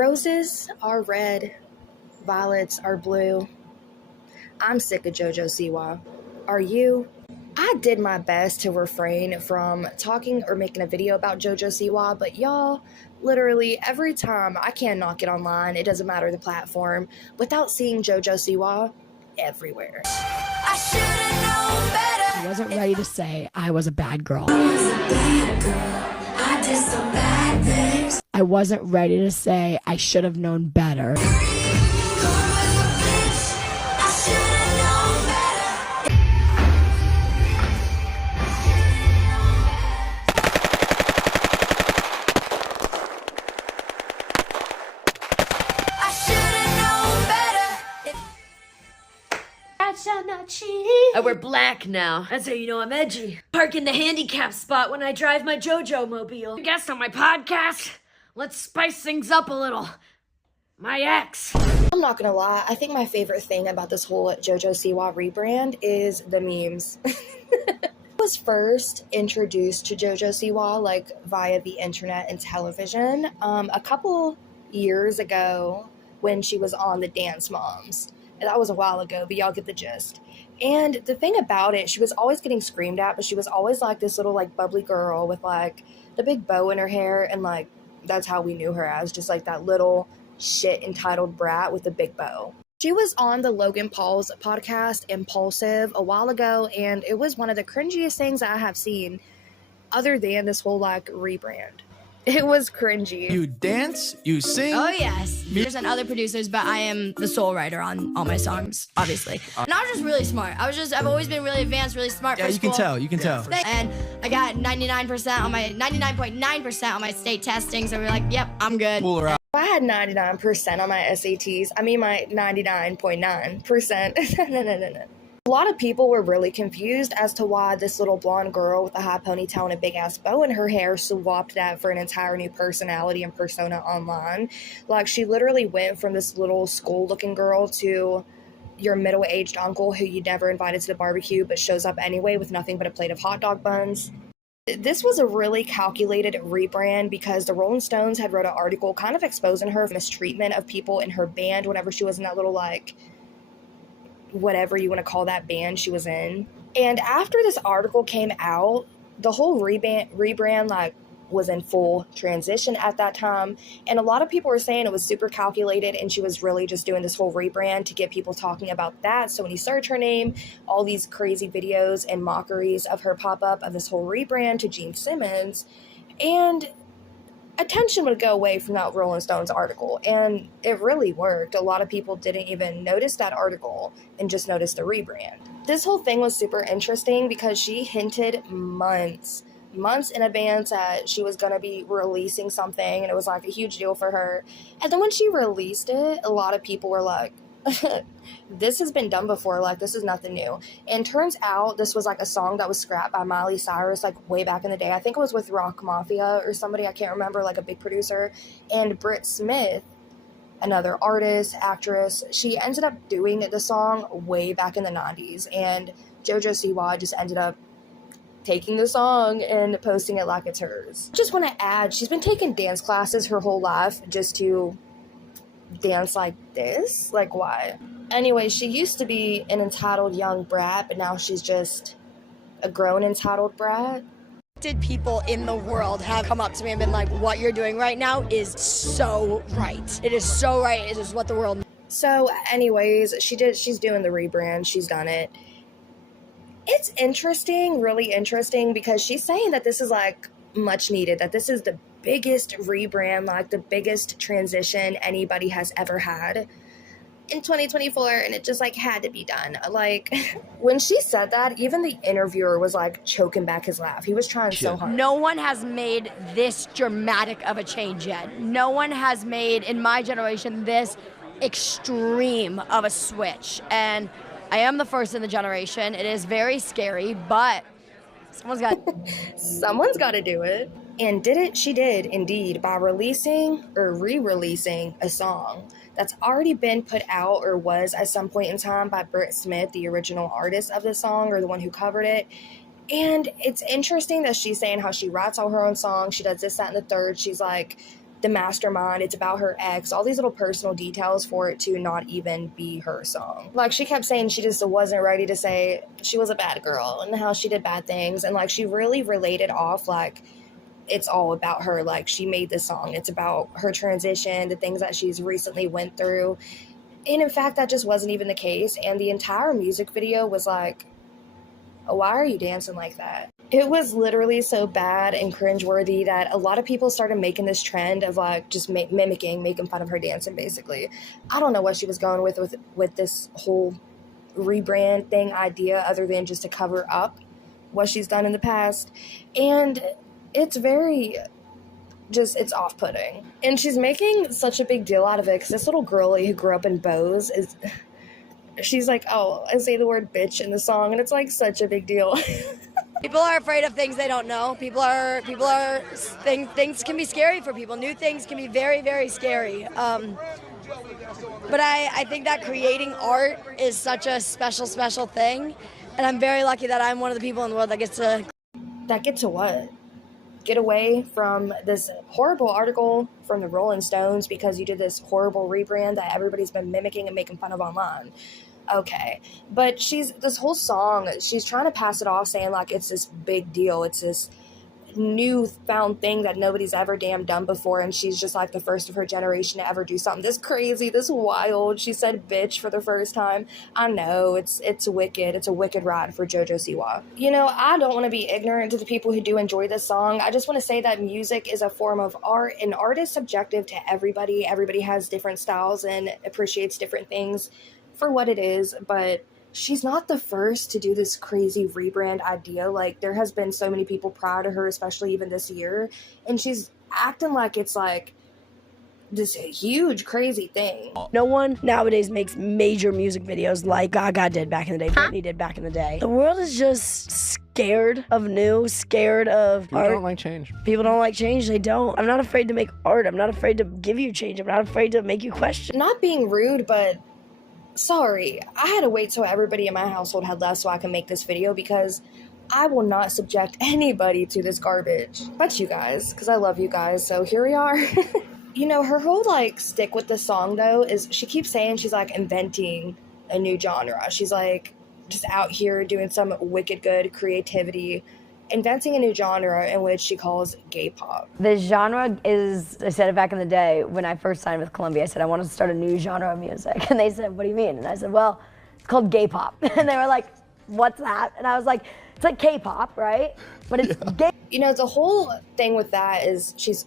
Roses are red, violets are blue. I'm sick of JoJo Siwa. Are you? I did my best to refrain from talking or making a video about JoJo Siwa, but y'all, literally every time I cannot get online, it doesn't matter the platform, without seeing JoJo Siwa everywhere. I should've known better. I wasn't ready to say I was a bad girl. I was a bad girl. I did some bad things. I wasn't ready to say I should have known better. I wear black now. That's how you know I'm edgy. Park in the handicap spot when I drive my JoJo mobile. Guest on my podcast. Let's spice things up a little. My ex. I'm not gonna lie, I think my favorite thing about this whole JoJo Siwa rebrand is the memes. I was first introduced to JoJo Siwa like via the internet and television a couple years ago when she was on the Dance Moms. And that was a while ago, but y'all get the gist. And the thing about it, she was always getting screamed at, but she was always like this little like bubbly girl with like the big bow in her hair, and like that's how we knew her as, just like that little shit entitled brat with the big bow. She was on the Logan Paul's podcast Impulsive a while ago, and it was one of the cringiest things I have seen other than this whole like rebrand. It was cringy. You dance, you sing. Oh yes, there's and other producers, but I am the sole writer on all my songs, obviously. And I was just really smart. I've always been really advanced, really smart. Yeah, for you can school. tell. You can tell. And I got 99% on my 99.9% on my state testing, so we were like, yep, I'm good. Pull her out. I had 99% on my SATs. I mean my 99.9%. No. A lot of people were really confused as to why this little blonde girl with a high ponytail and a big ass bow in her hair swapped that for an entire new personality and persona online. Like, she literally went from this little school looking girl to your middle-aged uncle who you never invited to the barbecue but shows up anyway with nothing but a plate of hot dog buns. This was a really calculated rebrand because the Rolling Stones had wrote an article kind of exposing her mistreatment of people in her band whenever she was in that little like whatever you want to call that band she was in. And after this article came out, the whole rebrand like was in full transition at that time, and a lot of people were saying it was super calculated and she was really just doing this whole rebrand to get people talking about that. So when you search her name, all these crazy videos and mockeries of her pop up of this whole rebrand to Gene Simmons, and attention would go away from that Rolling Stones article, and it really worked. A lot of people didn't even notice that article and just noticed the rebrand. This whole thing was super interesting because she hinted months in advance that she was going to be releasing something, and it was like a huge deal for her. And then when she released it, a lot of people were like, this has been done before, like this is nothing new. And turns out this was like a song that was scrapped by Miley Cyrus like way back in the day. I think it was with Rock Mafia or somebody, I can't remember, like a big producer. And Brit Smith, another artist, actress, she ended up doing the song way back in the 90s, and JoJo Siwa just ended up taking the song and posting it like it's hers. Just want to add, she's been taking dance classes her whole life just to dance like this. Like, why? Anyway, she used to be an entitled young brat, but now she's just a grown entitled brat. Did people in the world have come up to me and been like, what you're doing right now is so right. It is so right. It is what the world. So anyways, she's doing the rebrand. She's done it. It's interesting, really interesting, because she's saying that this is like much needed, that this is the biggest rebrand, like the biggest transition anybody has ever had in 2024, and it just like had to be done. Like, when she said that, even the interviewer was like choking back his laugh. He was trying so hard. No one has made this dramatic of a change yet. No one has made, in my generation, this extreme of a switch. And I am the first in the generation. It is very scary, but someone's got to do it. And she did indeed, by releasing or re-releasing a song that's already been put out or was at some point in time by Brit Smith, the original artist of the song or the one who covered it. And it's interesting that she's saying how she writes all her own songs, she does this, that, and the third. She's like the mastermind, it's about her ex, all these little personal details for it to not even be her song. Like, she kept saying she just wasn't ready to say she was a bad girl and how she did bad things, and like she really related off like it's all about her. Like, she made this song, it's about her transition, the things that she's recently went through. And in fact, that just wasn't even the case, and the entire music video was like, why are you dancing like that? It was literally so bad and cringeworthy that a lot of people started making this trend of like just mimicking, making fun of her dancing, basically. I don't know what she was going with this whole rebrand thing idea, other than just to cover up what she's done in the past. And it's very it's off-putting. And she's making such a big deal out of it because this little girlie who grew up in Bose she's like, oh, I say the word bitch in the song, and it's like such a big deal. People are afraid of things they don't know. Things can be scary for people. New things can be very, very scary. But I think that creating art is such a special, special thing. And I'm very lucky that I'm one of the people in the world that gets to... That get to what? Get away from this horrible article from the Rolling Stones because you did this horrible rebrand that everybody's been mimicking and making fun of online. Okay, but this whole song, she's trying to pass it off saying like it's this big deal, it's this newfound thing that nobody's ever damn done before, and she's just like the first of her generation to ever do something this crazy, this wild. She said bitch for the first time. I know, it's wicked. It's a wicked ride for JoJo Siwa. You know, I don't want to be ignorant to the people who do enjoy this song. I just want to say that music is a form of art, and art is subjective to everybody. Everybody has different styles and appreciates different things for what it is, but she's not the first to do this crazy rebrand idea. Like, there has been so many people prior to her, especially even this year, and she's acting like it's like this huge crazy thing. No one nowadays makes major music videos like Gaga did back in the day, Britney did back in the day. The world is just scared of new, scared of People art. don't like change. People don't like change, they don't. I'm not afraid to make art. I'm not afraid to give you change. I'm not afraid to make you question. Not being rude, but sorry, I had to wait till everybody in my household had left so I can make this video, because I will not subject anybody to this garbage. But you guys, because I love you guys, so here we are. You know, her whole like stick with this song though is she keeps saying she's like inventing a new genre. She's like just out here doing some wicked good creativity, inventing a new genre in which she calls gay pop. The genre is, I said it back in the day when I first signed with Columbia, I said I wanted to start a new genre of music. And they said, what do you mean? And I said, well, it's called gay pop. And they were like, what's that? And I was like, it's like K-pop, right? But it's gay. You know, the whole thing with that is she's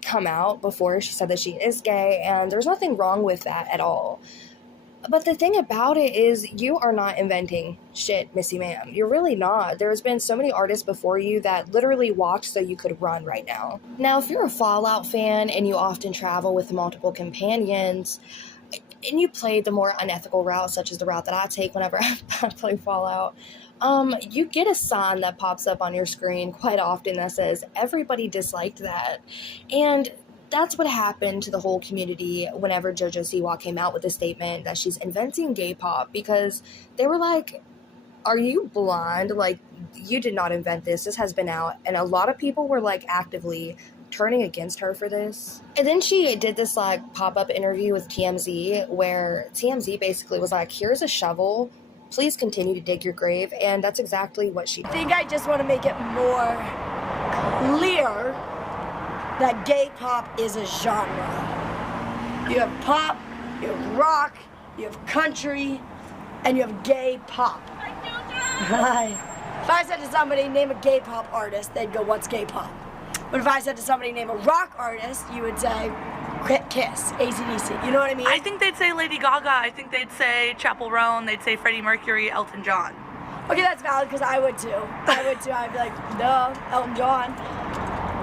come out before. She said that she is gay, and there's nothing wrong with that at all. But the thing about it is you are not inventing shit, Missy ma'am. You're really not. There's been so many artists before you that literally walked so you could run right now. Now, if you're a Fallout fan and you often travel with multiple companions, and you play the more unethical route, such as the route that I take whenever I play Fallout, you get a sign that pops up on your screen quite often that says, everybody disliked that. And that's what happened to the whole community whenever JoJo Siwa came out with a statement that she's inventing gay pop, because they were like, are you blind? Like, you did not invent this. This has been out. And a lot of people were like actively turning against her for this. And then she did this like pop-up interview with TMZ where TMZ basically was like, here's a shovel, please continue to dig your grave. And that's exactly what she did. I think I just want to make it more clear that gay pop is a genre. You have pop, you have rock, you have country, and you have gay pop. Hi. If I said to somebody, name a gay pop artist, they'd go, what's gay pop? But if I said to somebody, name a rock artist, you would say, Kiss, AC/DC. You know what I mean? I think they'd say Lady Gaga. I think they'd say Chapel Roan. They'd say Freddie Mercury, Elton John. Okay, that's valid, because I would too. I'd be like, no, Elton John.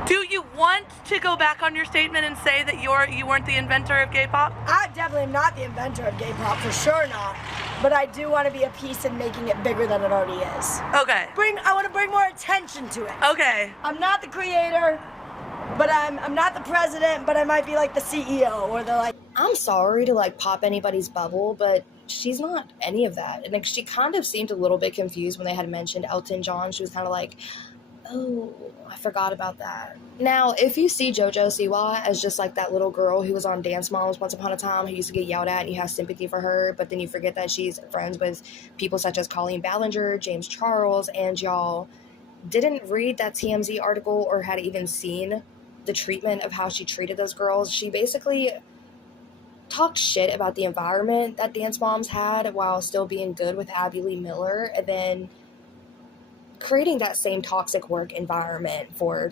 Do you want to go back on your statement and say that you weren't the inventor of gay pop? I definitely am not the inventor of gay pop, for sure not. But I do want to be a piece in making it bigger than it already is. Okay. I want to bring more attention to it. Okay. I'm not the creator, but I'm not the president, but I might be like the CEO or the like. I'm sorry to like pop anybody's bubble, but she's not any of that. And like, she kind of seemed a little bit confused when they had mentioned Elton John. She was kind of like, Oh, I forgot about that. Now, if you see JoJo Siwa as just like that little girl who was on Dance Moms once upon a time, who used to get yelled at, and you have sympathy for her, but then you forget that she's friends with people such as Colleen Ballinger, James Charles, and y'all didn't read that TMZ article or had even seen the treatment of how she treated those girls. She basically talked shit about the environment that Dance Moms had while still being good with Abby Lee Miller, and then creating that same toxic work environment for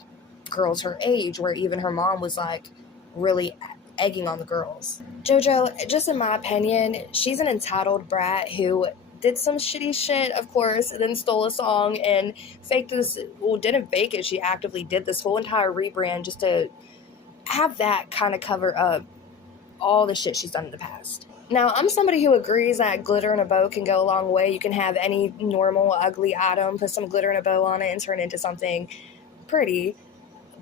girls her age, where even her mom was like really egging on the girls. JoJo, just in my opinion, she's an entitled brat who did some shitty shit, of course, and then stole a song and faked this, well, didn't fake it, she actively did this whole entire rebrand just to have that kind of cover up all the shit she's done in the past. Now, I'm somebody who agrees that glitter in a bow can go a long way. You can have any normal, ugly item, put some glitter in a bow on it, and turn it into something pretty.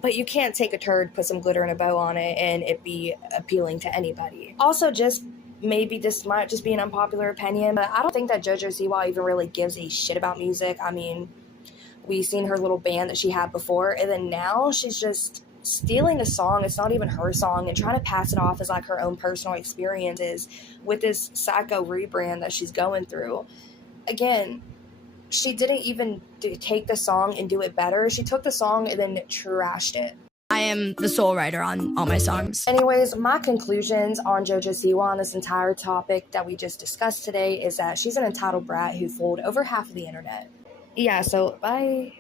But you can't take a turd, put some glitter in a bow on it, and it be appealing to anybody. Also, just maybe this might just be an unpopular opinion, but I don't think that JoJo Siwa even really gives a shit about music. I mean, we've seen her little band that she had before, and then now she's just stealing a song. It's not even her song, and trying to pass it off as like her own personal experiences with this psycho rebrand that she's going through. Again, she didn't even take the song and do it better. She took the song and then trashed it. I am the sole writer on all my songs. Anyways, my conclusions on JoJo Siwa on this entire topic that we just discussed today is that she's an entitled brat who fooled over half of the internet. Yeah, so bye.